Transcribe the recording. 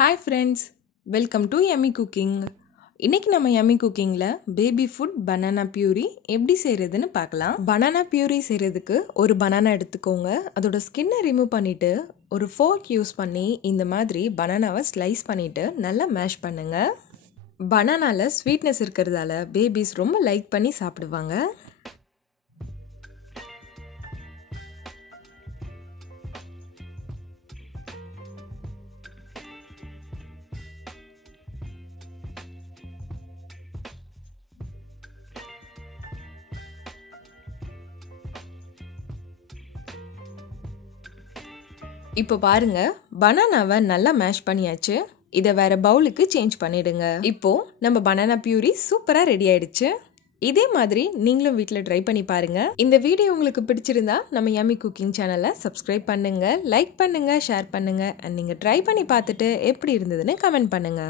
Hi friends, welcome to Yummy Cooking. இன்னைக்கு நம்ம Yummy Cookingல பேபி ஃபுட் banana puree எப்படி செய்யறதுன்னு பார்க்கலாம். banana puree செய்யறதுக்கு ஒரு banana எடுத்துக்கோங்க. அதோட ஸ்கின்னை ரிமூவ் பண்ணிட்டு ஒரு fork யூஸ் பண்ணி இந்த மாதிரி bananaவை ஸ்லைஸ் பண்ணிட்டு நல்லா மேஷ் பண்ணுங்க. bananaல ஸ்வீட்னஸ் இருக்கிறதால பேபிஸ் ரொம்ப லைக் பண்ணி சாப்பிடுவாங்க. இப்போ பாருங்க பனானாவை நல்லா மேஷ் பண்ணியாச்சு. இதை வேற பவுலுக்கு சேஞ்ச் பண்ணிடுங்க. இப்போ நம்ம பனானா பியூரி சூப்பரா ரெடி ஆயிடுச்சு. இதே மாதிரி நீங்களும் வீட்டில் ட்ரை பண்ணி பாருங்க. இந்த வீடியோ உங்களுக்கு பிடிச்சிருந்தா நம்ம யம்மி குக்கிங் சேனலை சப்ஸ்கிரைப் பண்ணுங்க, லைக் பண்ணுங்க, ஷேர் பண்ணுங்க. அண்ட் நீங்க ட்ரை பண்ணி பார்த்துட்டு எப்படி இருந்ததுன்னு கமெண்ட் பண்ணுங்க.